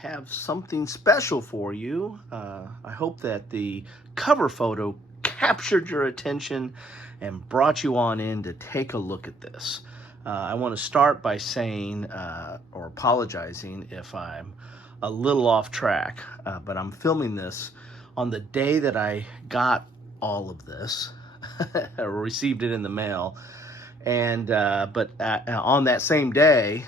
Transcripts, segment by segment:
have something special for you. I hope that the cover photo captured your attention and brought you on in to take a look at this. I want to start by saying or apologizing if I'm a little off track, but I'm filming this on the day that I got all of this, or received it in the mail, and but on that same day,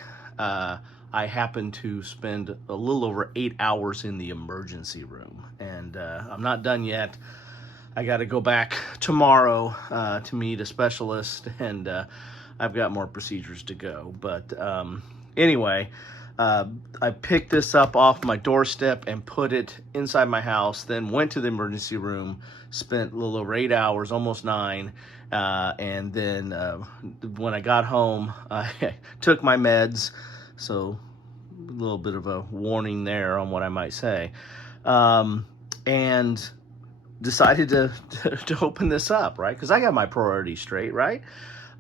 I happened to spend a little over 8 hours in the emergency room, and I'm not done yet. I got to go back tomorrow to meet a specialist, and I've got more procedures to go. But anyway, I picked this up off my doorstep and put it inside my house, then went to the emergency room, spent a little over 8 hours, almost 9, and then when I got home, I took my meds, so a little bit of a warning there on what I might say, and decided to open this up, right? Because I got my priorities straight, right?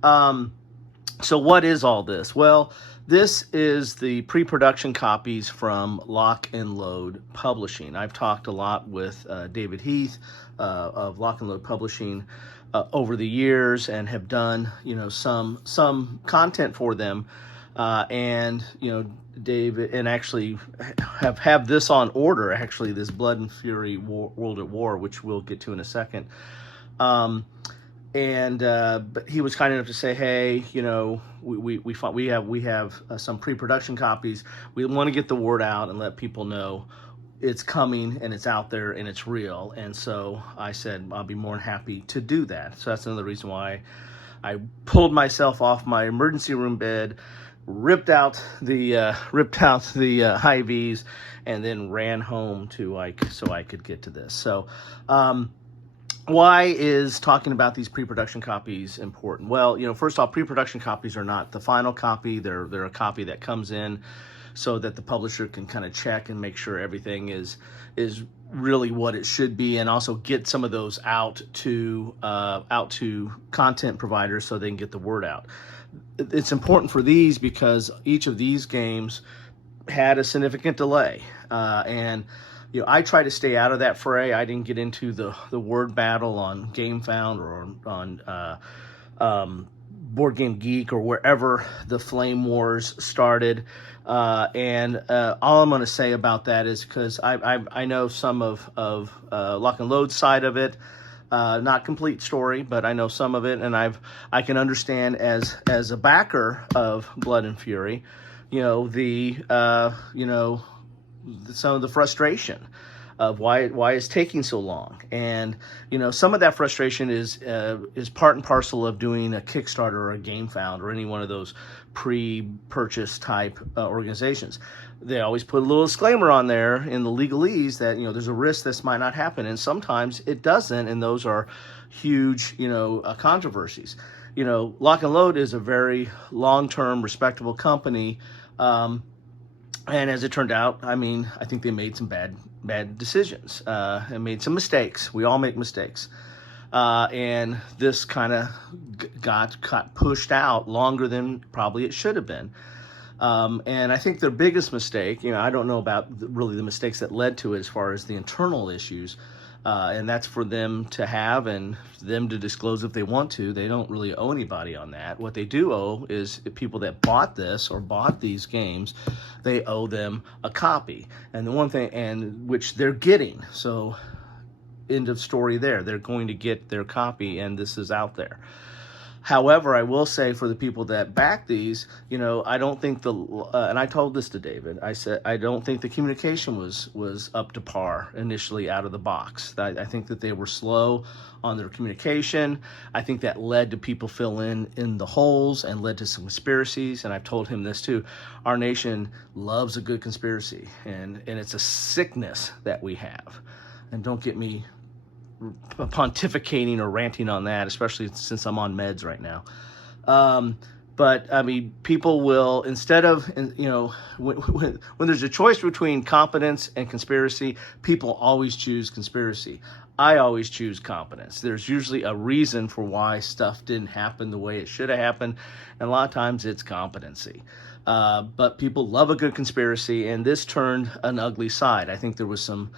So what is all this? Well, this is the pre-production copies from Lock and Load Publishing. I've talked a lot with David Heath of Lock and Load Publishing over the years, and have done some content for them, and David, and actually have this on order, actually, this Blood and Fury World at War, which we'll get to in a second. But he was kind enough to say, hey, we have some pre-production copies. We want to get the word out and let people know it's coming and it's out there and it's real. And so I said I'll be more than happy to do that. So that's another reason why I pulled myself off my emergency room bed, ripped out the IVs, and then ran home so I could get to this. So why is talking about these pre-production copies important? Well, first off, pre-production copies are not the final copy. They're a copy that comes in so that the publisher can kind of check and make sure everything is really what it should be, and also get some of those out to content providers so they can get the word out. It's important for these because each of these games had a significant delay, and I try to stay out of that fray. I didn't get into the word battle on GameFound or on Board Game Geek or wherever the flame wars started. And all I'm going to say about that is because I know some of Lock and Load's side of it. Not complete story, but I know some of it, and I can understand as a backer of Blood and Fury, some of the frustration of why it's taking so long, and some of that frustration is part and parcel of doing a Kickstarter or a GameFound or any one of those pre-purchase type organizations. They always put a little disclaimer on there in the legalese that there's a risk this might not happen, and sometimes it doesn't, and those are huge controversies. Lock and Load is a very long-term respectable company, and as it turned out, I think they made some bad decisions and made some mistakes. We all make mistakes, and this kind of got pushed out longer than probably it should have been. And I think their biggest mistake, I don't know about really the mistakes that led to it as far as the internal issues, and that's for them to have and them to disclose if they want to. They don't really owe anybody on that. What they do owe is the people that bought this or bought these games, they owe them a copy. And the one thing, and which they're getting, so end of story there. They're going to get their copy, and this is out there. However, I will say for the people that back these, I don't think and I told this to David, I said, I don't think the communication was up to par initially out of the box. I think that they were slow on their communication. I think that led to people filling in the holes and led to some conspiracies. And I've told him this too. Our nation loves a good conspiracy, and it's a sickness that we have. And don't get me pontificating or ranting on that, especially since I'm on meds right now. But people will, instead of, when there's a choice between competence and conspiracy, people always choose conspiracy. I always choose competence. There's usually a reason for why stuff didn't happen the way it should have happened, and a lot of times it's competency. But people love a good conspiracy, and this turned an ugly side. I think there was some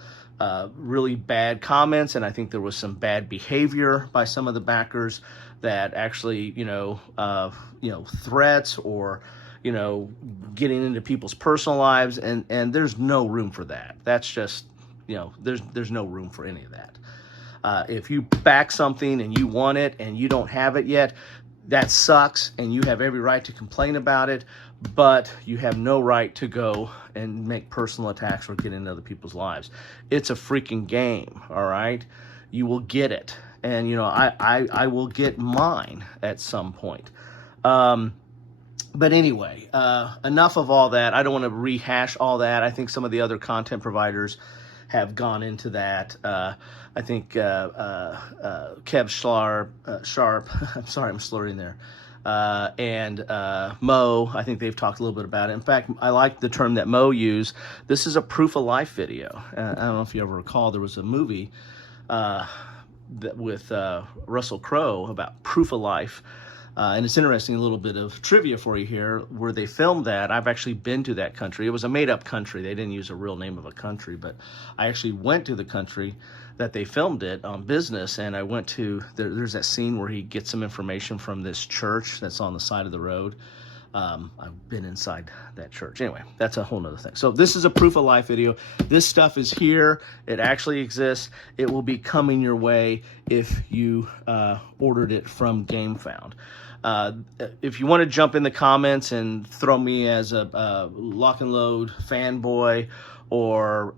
really bad comments, and I think there was some bad behavior by some of the backers that actually, threats or, getting into people's personal lives, and there's no room for that. That's just, there's no room for any of that. If you back something and you want it and you don't have it yet, that sucks, and you have every right to complain about it, but you have no right to go and make personal attacks or get into other people's lives. It's a freaking game, all right? You will get it, and, I will get mine at some point. But anyway, enough of all that. I don't want to rehash all that. I think some of the other content providers have gone into that. I think Kev Sharp, I'm sorry, I'm slurring there, and Mo, I think they've talked a little bit about it. In fact, I like the term that Mo used. This is a proof of life video. I don't know if you ever recall, there was a movie with Russell Crowe about proof of life. And it's interesting, a little bit of trivia for you here, where they filmed that. I've actually been to that country. It was a made-up country. They didn't use a real name of a country, but I actually went to the country that they filmed it on business, and I went to, there's that scene where he gets some information from this church that's on the side of the road. I've been inside that church. Anyway, that's a whole nother thing. So this is a proof of life video. This stuff is here. It actually exists. It will be coming your way if you ordered it from GameFound. If you want to jump in the comments and throw me as a lock and load fanboy, or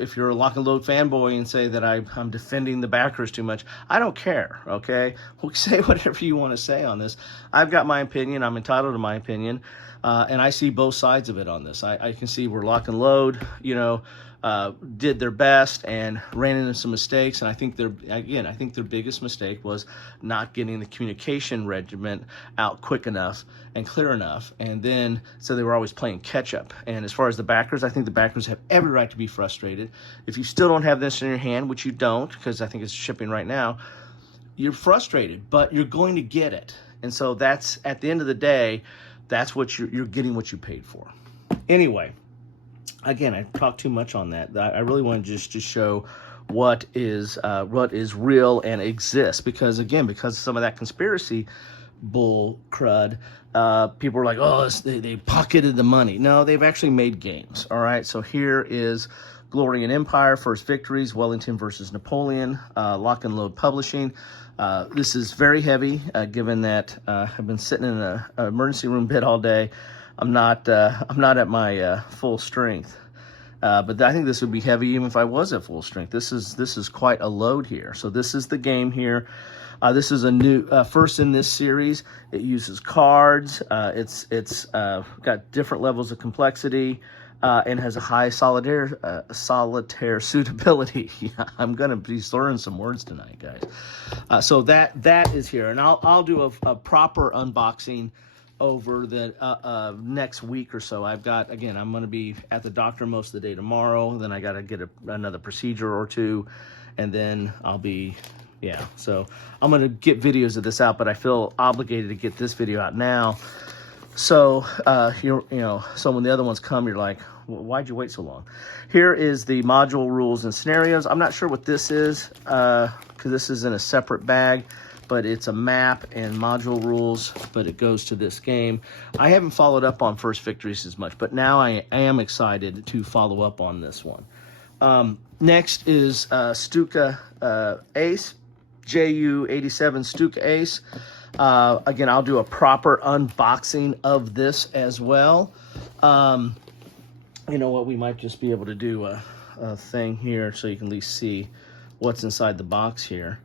if you're a lock and load fanboy and say that I'm defending the backers too much, I don't care, okay? Say whatever you want to say on this. I've got my opinion. I'm entitled to my opinion, and I see both sides of it on this. I can see where lock and load, did their best and ran into some mistakes, and I think their biggest mistake was not getting the communication regiment out quick enough and clear enough, and then so they were always playing catch up. And as far as the backers, I think the backers have every right to be frustrated. If you still don't have this in your hand, which you don't, because I think it's shipping right now, you're frustrated, but you're going to get it. And so that's, at the end of the day, that's what you're getting, what you paid for. Anyway, again, I talked too much on that. I really wanted just to show what is real and exists, because of some of that conspiracy bull crud, people are like, oh, they pocketed the money. No, they've actually made games. All right, so here is Glory and Empire, First Victories, Wellington versus Napoleon, Lock and Load Publishing. This is very heavy, given that I've been sitting in an emergency room bed all day. I'm not at my full strength, but I think this would be heavy even if I was at full strength. This is quite a load here. So this is the game here. This is a new first in this series. It uses cards. It's got different levels of complexity, and has a high solitaire suitability. I'm gonna be slurring some words tonight, guys. So that is here, and I'll do a proper unboxing over the next week or so. I'm going to be at the doctor most of the day tomorrow. Then I got to get another procedure or two, and then I'll be, so I'm going to get videos of this out, but I feel obligated to get this video out now. So, so when the other ones come, you're like, well, why'd you wait so long? Here is the module rules and scenarios. I'm not sure what this is, because this is in a separate bag, but it's a map and module rules, but it goes to this game. I haven't followed up on First Victories as much, but now I am excited to follow up on this one. Next is Stuka Ace, JU87 Stuka Ace. Again, I'll do a proper unboxing of this as well. You know what, we might just be able to do a thing here so you can at least see what's inside the box here.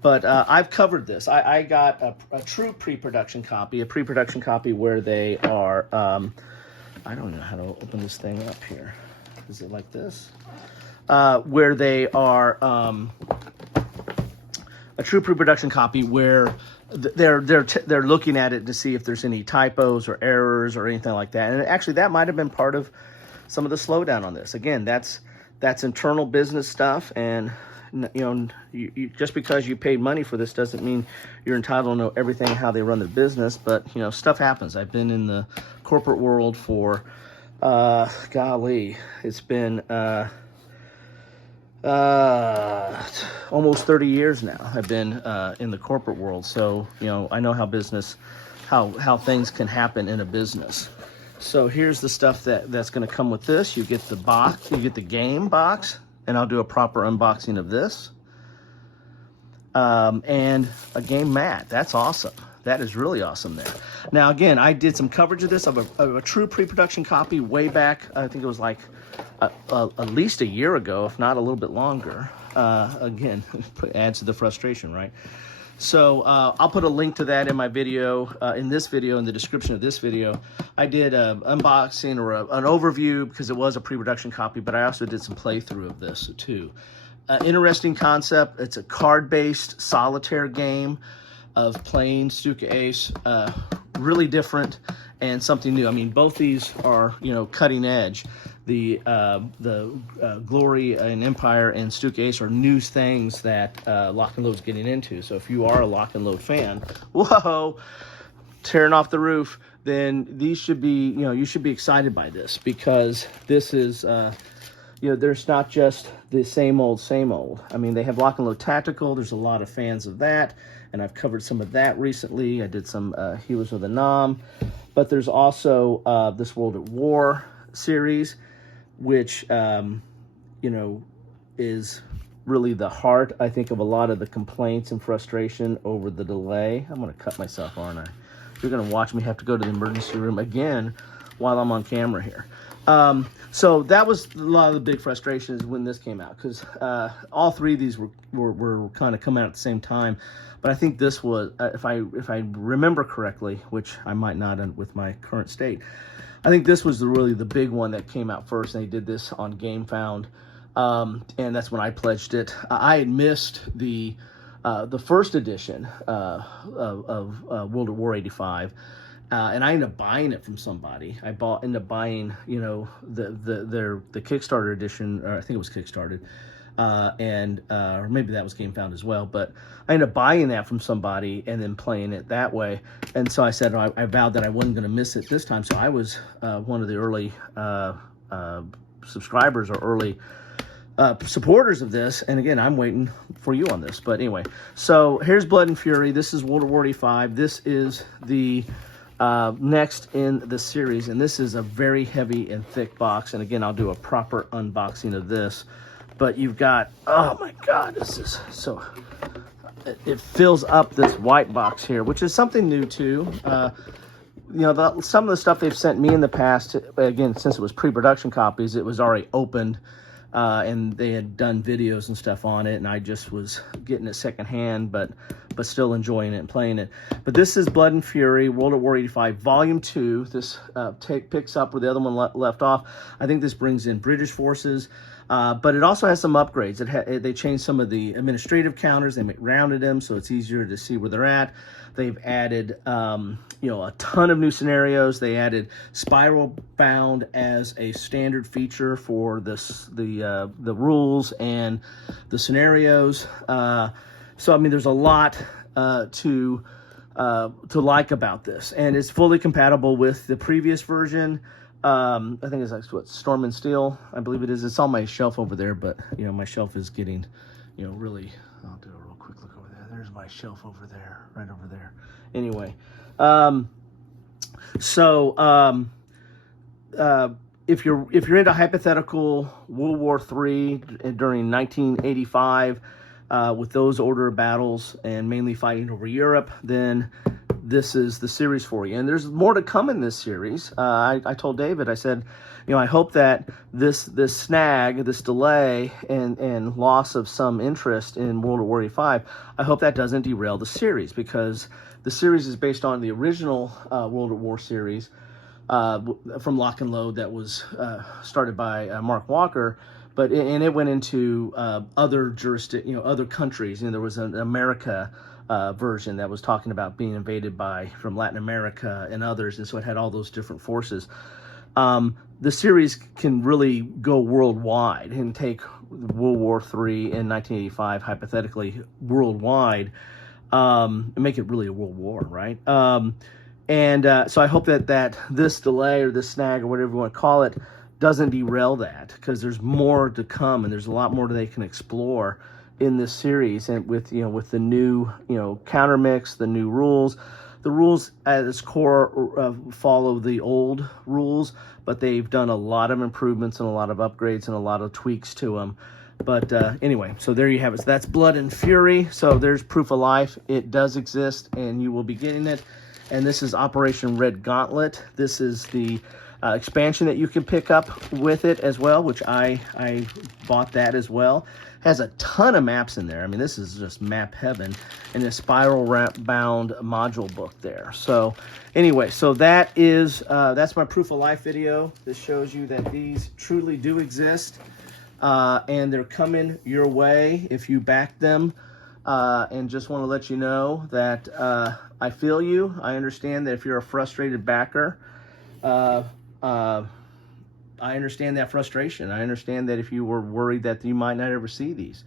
But I've covered this. I got a true pre-production copy, where they are, I don't know how to open this thing up here. Is it like this? Where they are a true pre-production copy where they're looking at it to see if there's any typos or errors or anything like that. And actually, that might have been part of some of the slowdown on this. Again, that's internal business stuff, and just because you paid money for this doesn't mean you're entitled to know everything how they run their business. But stuff happens. I've been in the corporate world for golly, it's been almost 30 years now. I've been in the corporate world, so I know how things can happen in a business. So here's the stuff that's going to come with this. You get the box, you get the game box, and I'll do a proper unboxing of this. And a game mat. That's awesome. That is really awesome there. Now, again, I did some coverage of this, of a true pre-production copy way back. I think it was like at least a year ago, if not a little bit longer. Again, adds to the frustration, right? So I'll put a link to that in my video, in the description of this video. I did an unboxing or an overview because it was a pre-production copy, but I also did some playthrough of this too. Interesting concept. It's a card-based solitaire game of playing Stuka Ace. Really different and something new. I mean, both these are cutting edge. The Glory and Empire and Stuka Ace are new things that Lock and Load's getting into. So if you are a Lock and Load fan, whoa, tearing off the roof, then these should be, you should be excited by this, because this is, there's not just the same old, same old. I mean, they have Lock and Load Tactical. There's a lot of fans of that, and I've covered some of that recently. I did some Heroes of the Nam, but there's also this World at War series, which, is really the heart, I think, of a lot of the complaints and frustration over the delay. I'm going to cut myself, aren't I? You're going to watch me have to go to the emergency room again while I'm on camera here. So that was a lot of the big frustrations when this came out, because all three of these were kind of coming out at the same time. But I think this was, if I remember correctly, which I might not with my current state, I think this was really the big one that came out first, and they did this on GameFound, and that's when I pledged it. I had missed the first edition of World at War 85, and I ended up buying it from somebody. Ended up buying, the Kickstarter edition, or I think it was Kickstarted, or maybe that was GameFound as well, but I ended up buying that from somebody and then playing it that way. And so I said, I vowed that I wasn't going to miss it this time. So I was one of the early subscribers or early supporters of this. And again, I'm waiting for you on this. But anyway, so here's Blood and Fury. This is World War 85. This is the next in the series, and this is a very heavy and thick box. And again, I'll do a proper unboxing of this. But you've got, oh my God, this is so, it fills up this white box here, which is something new too. Some of the stuff they've sent me in the past, again, since it was pre-production copies, it was already opened, and they had done videos and stuff on it, and I just was getting it secondhand, but still enjoying it and playing it. But this is Blood and Fury, World at War 85, Volume 2. This picks up where the other one left off. I think this brings in British forces. But it also has some upgrades. They changed some of the administrative counters. They rounded them so it's easier to see where they're at. They've added, a ton of new scenarios. They added Spiral Bound as a standard feature for the rules and the scenarios. So I mean, there's a lot to like about this, and it's fully compatible with the previous version. I think it's like Storm and Steel, I believe it is. It's on my shelf over there, but my shelf is getting, really. I'll do a real quick look over there. There's my shelf over there, right over there. Anyway, if you're into hypothetical World War III during 1985, with those order of battles and mainly fighting over Europe, then this is the series for you. And there's more to come in this series. I told David, I said, I hope that this snag, this delay and loss of some interest in World War 85, I hope that doesn't derail the series, because the series is based on the original World at War series from Lock and Load that was started by Mark Walker. But it went into other other countries. There was an America version that was talking about being invaded from Latin America and others, and so it had all those different forces. the series can really go worldwide and take World War III in 1985, hypothetically worldwide, and make it really a world war, right? So I hope that this delay or this snag or whatever you want to call it doesn't derail that, because there's more to come and there's a lot more that they can explore in this series, and with the new counter mix, the new rules. The rules at its core follow the old rules, but they've done a lot of improvements and a lot of upgrades and a lot of tweaks to them. But anyway, so there you have it. So that's Blood and Fury. So there's proof of life. It does exist, and you will be getting it. And this is Operation Red Gauntlet. This is the expansion that you can pick up with it as well, which I bought that as well. Has a ton of maps in there. I mean, this is just map heaven, and a spiral bound module book there. So anyway, so that is that's my proof of life video. This shows you that these truly do exist, and they're coming your way if you back them. And just want to let you know that I feel you. I understand that if you're a frustrated backer, I understand that frustration. I understand that if you were worried that you might not ever see these,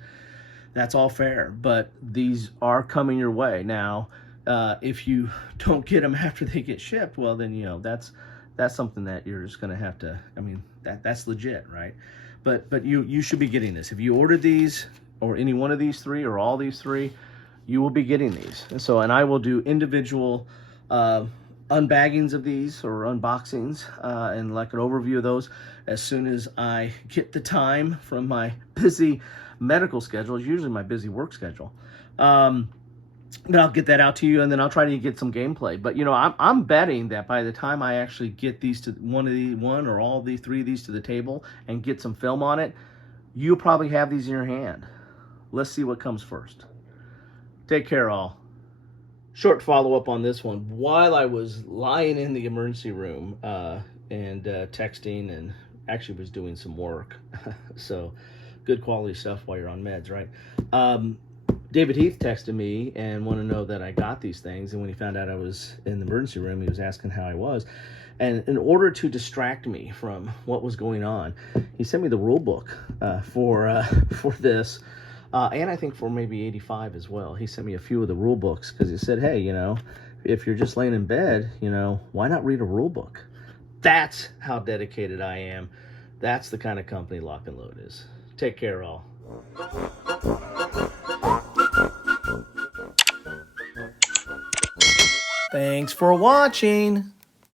that's all fair. But these are coming your way. Now, if you don't get them after they get shipped, well, then, that's something that you're just going to have to, I mean, that's legit, right? But you should be getting this. If you ordered these, or any one of these three, or all these three, you will be getting these. And I will do individual unbaggings of these, or unboxings, and like an overview of those as soon as I get the time from my busy medical schedule. It's usually my busy work schedule. But I'll get that out to you, and then I'll try to get some gameplay. But I'm betting that by the time I actually get these to one or all the three of these to the table and get some film on it, you'll probably have these in your hand. Let's see what comes first. Take care, all. Short follow-up on this one. While I was lying in the emergency room and texting, and actually was doing some work, so good quality stuff while you're on meds, right? David Heath texted me and wanted to know that I got these things, and when he found out I was in the emergency room, he was asking how I was. And in order to distract me from what was going on, he sent me the rule book for this. And I think for maybe 85 as well. He sent me a few of the rule books because he said, hey, if you're just laying in bed, why not read a rule book? That's how dedicated I am. That's the kind of company Lock and Load is. Take care, all. Thanks for watching.